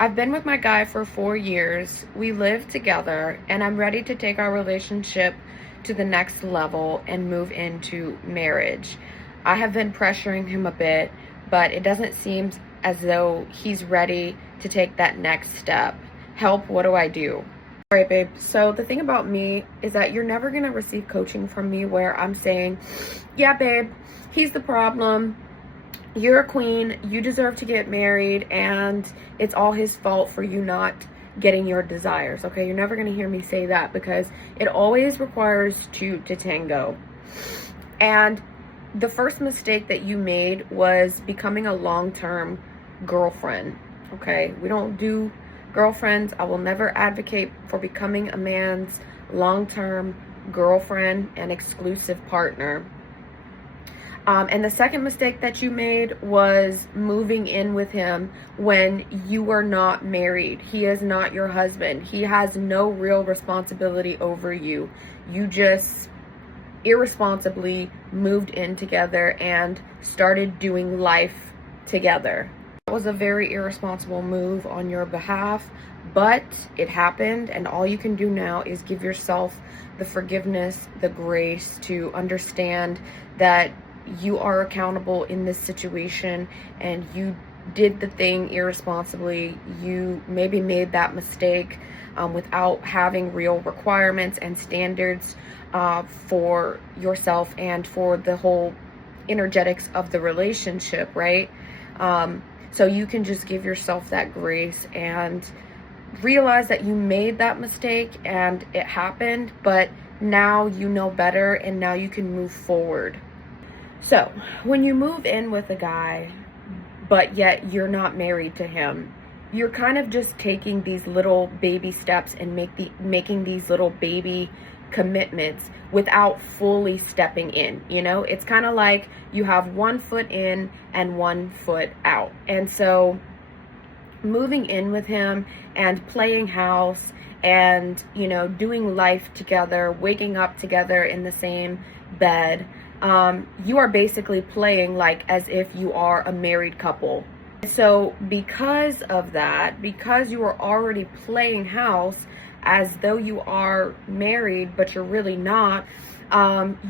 I've been with my guy for 4 years. We live together, and I'm ready to take our relationship to the next level and move into marriage. I have been pressuring him a bit, but it doesn't seem as though he's ready to take that next step. Help, what do I do? All right, babe. So the thing about me is that you're never going to receive coaching from me where I'm saying, yeah, babe, he's the problem. You're a queen, you deserve to get married, and it's all his fault for you not getting your desires. Okay, you're never going to hear me say that, because it always requires two to tango. And the first mistake that you made was becoming a long-term girlfriend. Okay, we don't do girlfriends. I will never advocate for becoming a man's long-term girlfriend and exclusive partner. And the second mistake that you made was moving in with him when you are not married. He is not your husband. He has no real responsibility over you. You just irresponsibly moved in together and started doing life together. That was a very irresponsible move on your behalf, but it happened, and all you can do now is give yourself the forgiveness, the grace to understand that you are accountable in this situation and you did the thing irresponsibly. You maybe made that mistake without having real requirements and standards for yourself and for the whole energetics of the relationship, right? So you can just give yourself that grace and realize that you made that mistake and it happened, but now you know better and now you can move forward. So when you move in with a guy, but yet you're not married to him, you're kind of just taking these little baby steps and making these little baby commitments without fully stepping in. You know, it's kind of like you have 1 foot in and 1 foot out. And so moving in with him and playing house and, you know, doing life together, waking up together in the same bed, you are basically playing like as if you are a married couple. So because of that, because you are already playing house as though you are married, but you're really not,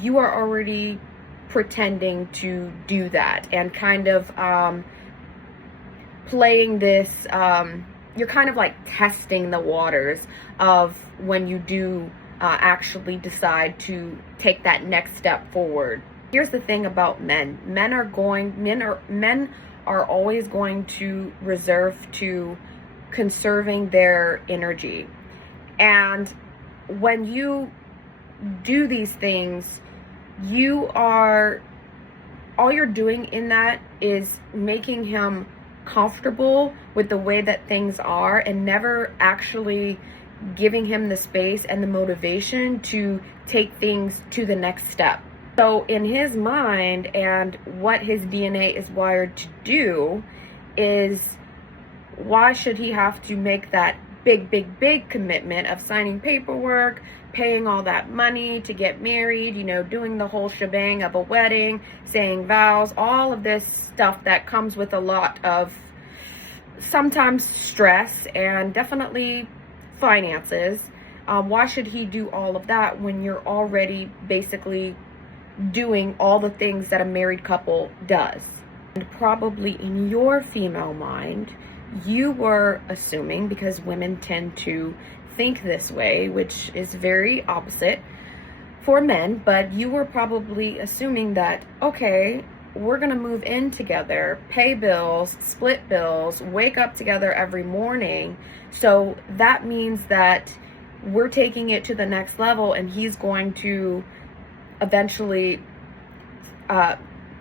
you are already pretending to do that and kind of playing this, you're kind of like testing the waters of when you do actually decide to take that next step forward. Here's the thing about men. Men are always going to reserve to conserving their energy. And when you do these things, all you're doing in that is making him comfortable with the way that things are and never actually giving him the space and the motivation to take things to the next step. So in his mind and what his DNA is wired to do is, why should he have to make that big commitment of signing paperwork, paying all that money to get married, you know, doing the whole shebang of a wedding, saying vows, all of this stuff that comes with a lot of sometimes stress and definitely finances. Why should he do all of that when you're already basically doing all the things that a married couple does? And probably in your female mind, you were assuming, because women tend to think this way, which is very opposite for men, but you were probably assuming that, okay, we're gonna move in together, pay bills, split bills, wake up together every morning. So that means that we're taking it to the next level and he's going to eventually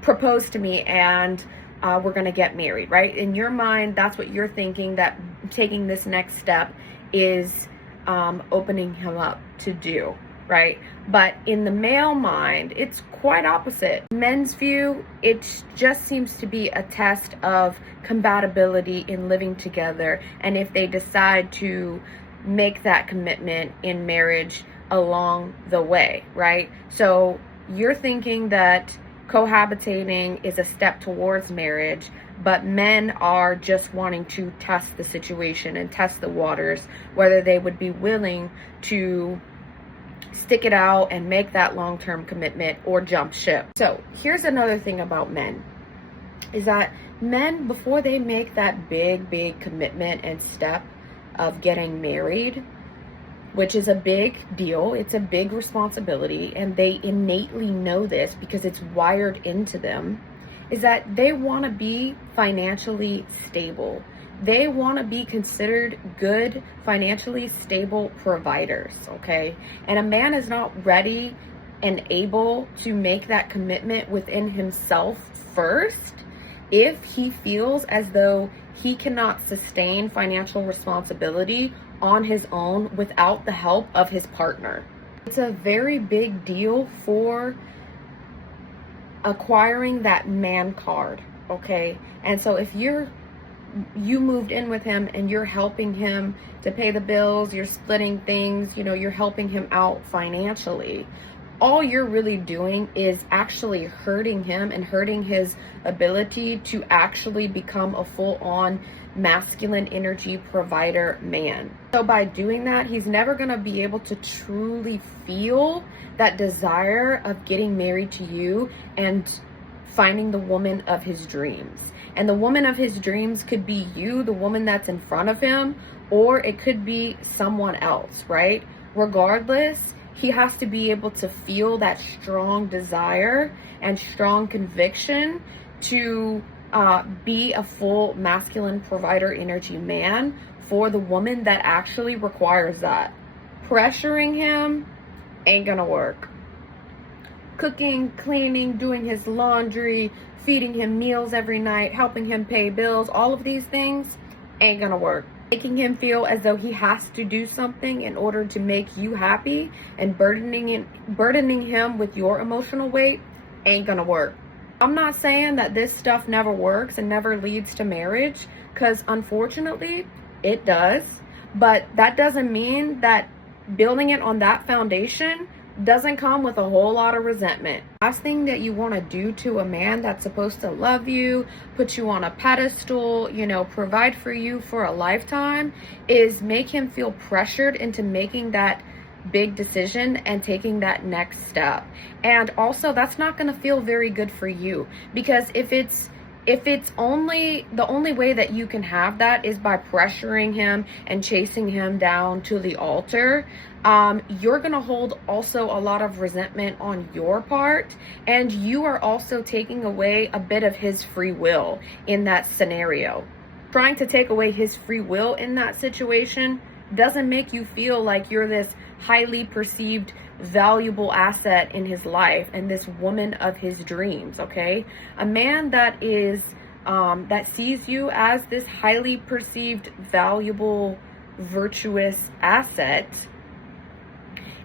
propose to me and we're gonna get married, right? In your mind, that's what you're thinking that taking this next step is opening him up to do, right? But in the male mind, it's quite opposite. Men's view, it just seems to be a test of compatibility in living together, and if they decide to make that commitment in marriage along the way, right? So you're thinking that cohabitating is a step towards marriage, but men are just wanting to test the situation and test the waters, whether they would be willing to stick it out and make that long-term commitment or jump ship. So here's another thing about men, is that men, before they make that big commitment and step of getting married, which is a big deal, it's a big responsibility, and they innately know this because it's wired into them, is that they want to be financially stable. They want to be considered good, financially stable providers, okay? And a man is not ready and able to make that commitment within himself first if he feels as though he cannot sustain financial responsibility on his own without the help of his partner. It's a very big deal for acquiring that man card, okay? And so if you moved in with him and you're helping him to pay the bills, you're splitting things, you're helping him out financially, all you're really doing is actually hurting him and hurting his ability to actually become a full-on masculine energy provider man. So by doing that, he's never going to be able to truly feel that desire of getting married to you and finding the woman of his dreams. And the woman of his dreams could be you, the woman that's in front of him, or it could be someone else, right? Regardless, he has to be able to feel that strong desire and strong conviction to be a full masculine provider energy man for the woman that actually requires that. Pressuring him ain't gonna work. Cooking, cleaning, doing his laundry, feeding him meals every night, helping him pay bills, all of these things ain't gonna work. Making him feel as though he has to do something in order to make you happy and burdening him with your emotional weight ain't gonna work. I'm not saying that this stuff never works and never leads to marriage, because unfortunately it does, but that doesn't mean that building it on that foundation doesn't come with a whole lot of resentment. Last thing that you want to do to a man that's supposed to love you, put you on a pedestal, provide for you for a lifetime, is make him feel pressured into making that big decision and taking that next step. And also, that's not going to feel very good for you, because if it's only the only way that you can have that is by pressuring him and chasing him down to the altar, you're going to hold also a lot of resentment on your part, and you are also taking away a bit of his free will in that scenario. Trying to take away his free will in that situation doesn't make you feel like you're this highly perceived, valuable asset in his life and this woman of his dreams, okay? A man that is that sees you as this highly perceived, valuable, virtuous asset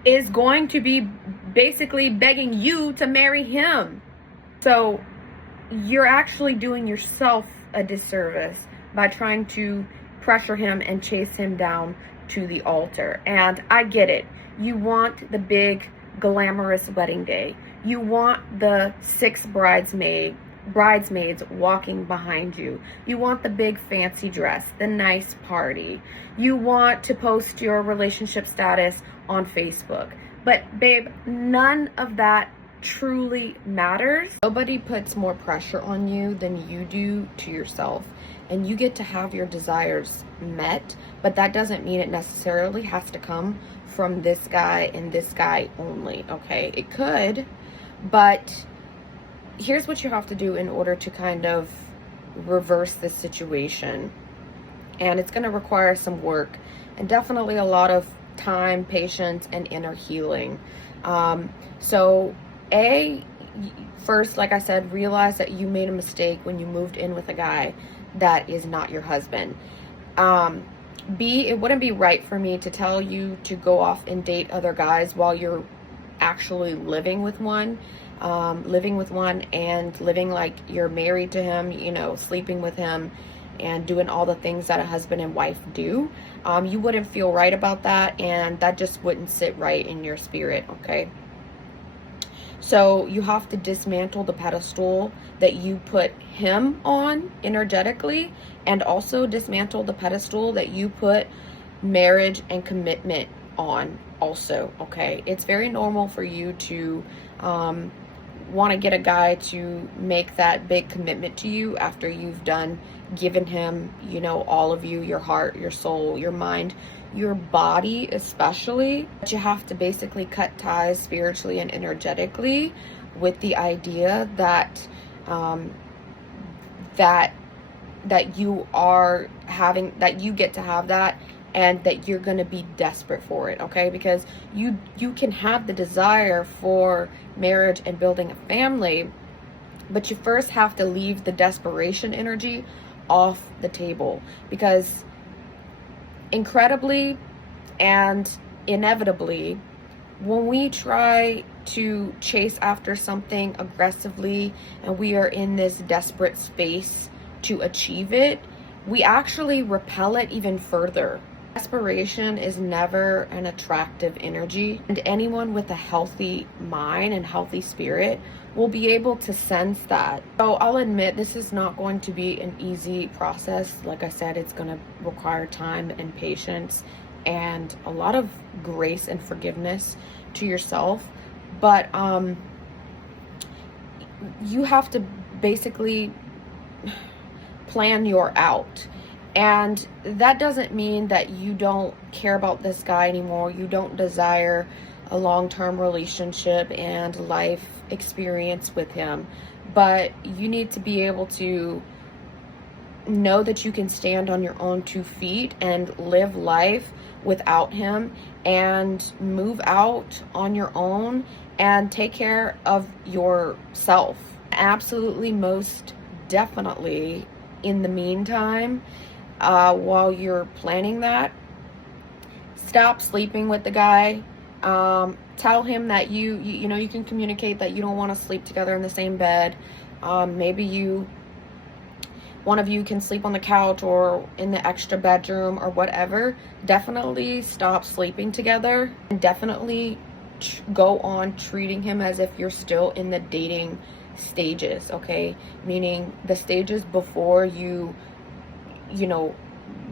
is going to be basically begging you to marry him. So you're actually doing yourself a disservice by trying to pressure him and chase him down to the altar. And I get it. You want the big glamorous wedding day. You want the 6 bridesmaids walking behind you. You want the big fancy dress, the nice party. You want to post your relationship status on Facebook. But babe, none of that truly matters. Nobody puts more pressure on you than you do to yourself. And you get to have your desires met, but that doesn't mean it necessarily has to come from this guy and this guy only, okay? It could, but here's what you have to do in order to kind of reverse this situation. And it's going to require some work and definitely a lot of time, patience, and inner healing. First, like I said, realize that you made a mistake when you moved in with a guy that is not your husband. B, it wouldn't be right for me to tell you to go off and date other guys while you're actually living with one and living like you're married to him, sleeping with him and doing all the things that a husband and wife do. You wouldn't feel right about that, and that just wouldn't sit right in your spirit, okay? So you have to dismantle the pedestal that you put him on energetically, and also dismantle the pedestal that you put marriage and commitment on also, okay? It's very normal for you to want to get a guy to make that big commitment to you after you've given him, you know, all of you, your heart, your soul, your mind, your body especially. But you have to basically cut ties spiritually and energetically with the idea that that you are having, that you get to have that, and that you're going to be desperate for it, okay? Because you can have the desire for marriage and building a family, but you first have to leave the desperation energy off the table, because incredibly and inevitably, when we try to chase after something aggressively and we are in this desperate space to achieve it, we actually repel it even further. Desperation is never an attractive energy, and anyone with a healthy mind and healthy spirit will be able to sense that. So I'll admit, this is not going to be an easy process. Like I said, it's going to require time and patience and a lot of grace and forgiveness to yourself. But you have to basically plan your out. And that doesn't mean that you don't care about this guy anymore. You don't desire a long-term relationship and life experience with him. But you need to be able to know that you can stand on your own 2 feet and live life without him, and move out on your own and take care of yourself. Absolutely, most definitely, in the meantime, while you're planning that, stop sleeping with the guy. Tell him that you know, you can communicate that you don't want to sleep together in the same bed. Maybe one of you can sleep on the couch or in the extra bedroom or whatever. Definitely stop sleeping together, and definitely go on treating him as if you're still in the dating stages, okay? Meaning the stages before you know,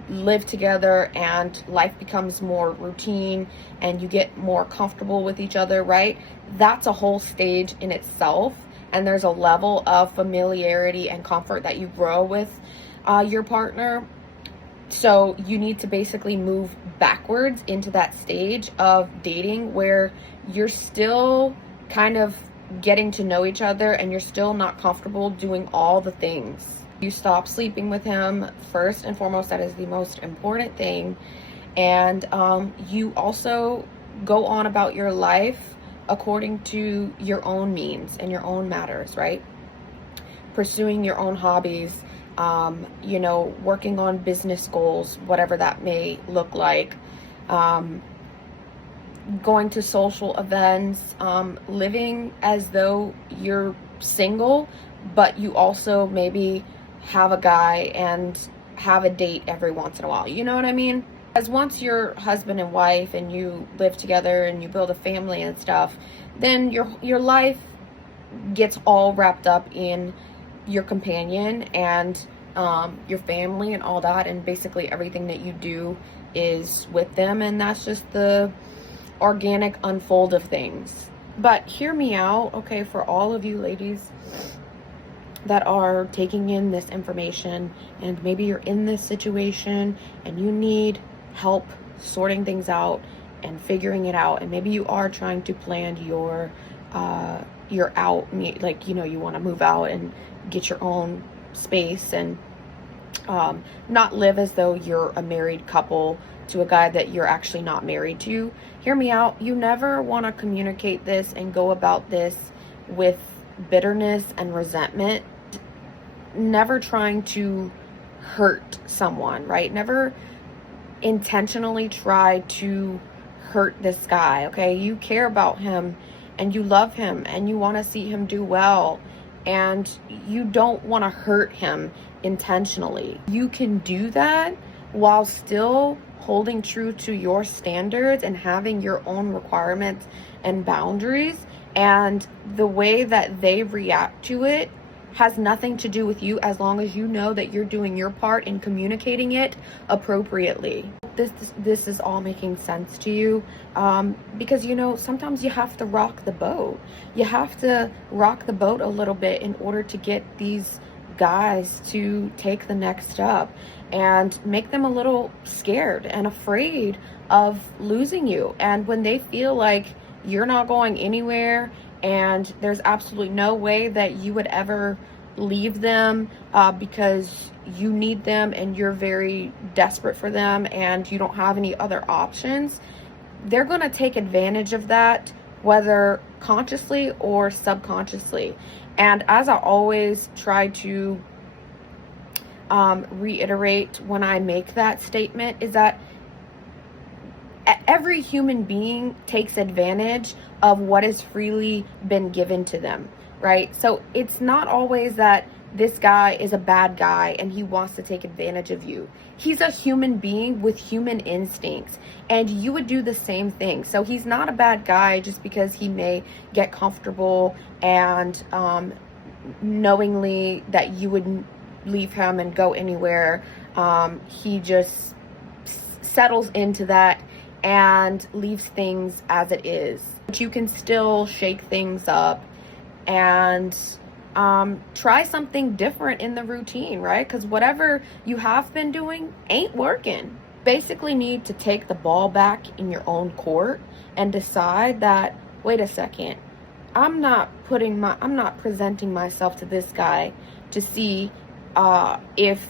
live together and life becomes more routine and you get more comfortable with each other, right? That's a whole stage in itself, and there's a level of familiarity and comfort that you grow with your partner. So you need to basically move backwards into that stage of dating where you're still kind of getting to know each other and you're still not comfortable doing all the things. You stop sleeping with him first and foremost. That is the most important thing. And you also go on about your life according to your own means and your own matters, right? Pursuing your own hobbies, you know, working on business goals, whatever that may look like, going to social events, living as though you're single, but you also maybe have a guy and have a date every once in a while. You know what I mean? Because once you're husband and wife and you live together and you build a family and stuff, then your life gets all wrapped up in your companion and your family and all that, and basically everything that you do is with them, and that's just the organic unfold of things. But hear me out, okay, for all of you ladies that are taking in this information, and maybe you're in this situation and you need help sorting things out and figuring it out, and maybe you are trying to plan your out, like, you know, you want to move out and get your own space and not live as though you're a married couple to a guy that you're actually not married to. Hear me out. You never want to communicate this and go about this with bitterness and resentment. Never trying to hurt someone, right? Never intentionally try to hurt this guy, okay? You care about him and you love him and you want to see him do well, and you don't want to hurt him intentionally. You can do that while still holding true to your standards and having your own requirements and boundaries, And the way that they react to it has nothing to do with you, as long as you know that you're doing your part in communicating it appropriately. This is all making sense to you, because you know, sometimes you have to rock the boat. You have to rock the boat a little bit in order to get these guys to take the next step, and make them a little scared and afraid of losing you. And when they feel like you're not going anywhere and there's absolutely no way that you would ever leave them, because you need them and you're very desperate for them and you don't have any other options, they're going to take advantage of that, whether consciously or subconsciously. And as I always try to reiterate when I make that statement, is that every human being takes advantage of what has freely been given to them, right? So it's not always that this guy is a bad guy and he wants to take advantage of you. He's a human being with human instincts, and you would do the same thing. So he's not a bad guy just because he may get comfortable and knowingly that you would leave him and go anywhere. He just settles into that and leaves things as it is. But you can still shake things up and try something different in the routine, right? Because whatever you have been doing ain't working. Basically need to take the ball back in your own court and decide that, wait a second, I'm not presenting myself to this guy to see if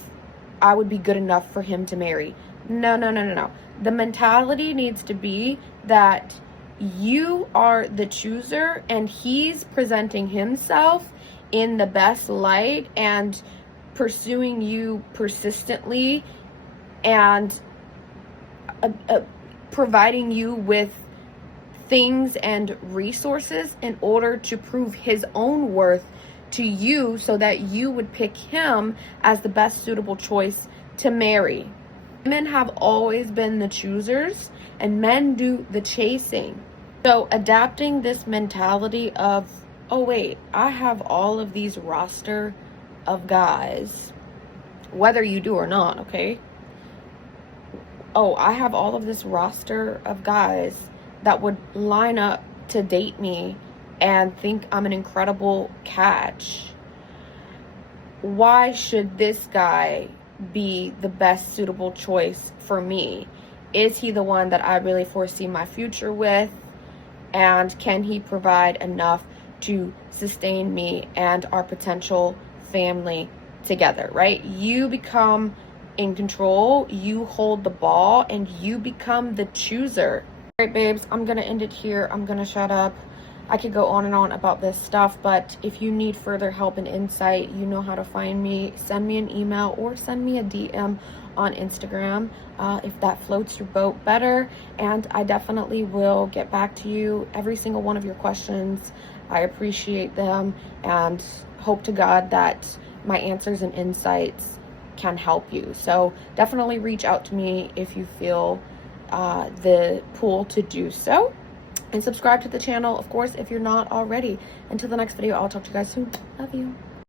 I would be good enough for him to marry. No. The mentality needs to be that you are the chooser and he's presenting himself in the best light and pursuing you persistently and providing you with things and resources in order to prove his own worth to you, so that you would pick him as the best suitable choice to marry. Women have always been the choosers and men do the chasing. So adapting this mentality of, oh wait, I have all of these roster of guys, whether you do or not, okay? Oh, I have all of this roster of guys that would line up to date me and think I'm an incredible catch. Why should this guy be the best suitable choice for me? Is he the one that I really foresee my future with? And can he provide enough to sustain me and our potential family together, right? You become in control, you hold the ball, and you become the chooser. All right, babes, I'm gonna end it here. I'm gonna shut up. I could go on and on about this stuff, but if you need further help and insight, you know how to find me. Send me an email or send me a DM on Instagram if that floats your boat better. And I definitely will get back to you. Every single one of your questions, I appreciate them and hope to God that my answers and insights can help you. So definitely reach out to me if you feel the pull to do so. And subscribe to the channel, of course, if you're not already. Until the next video, I'll talk to you guys soon. Love you.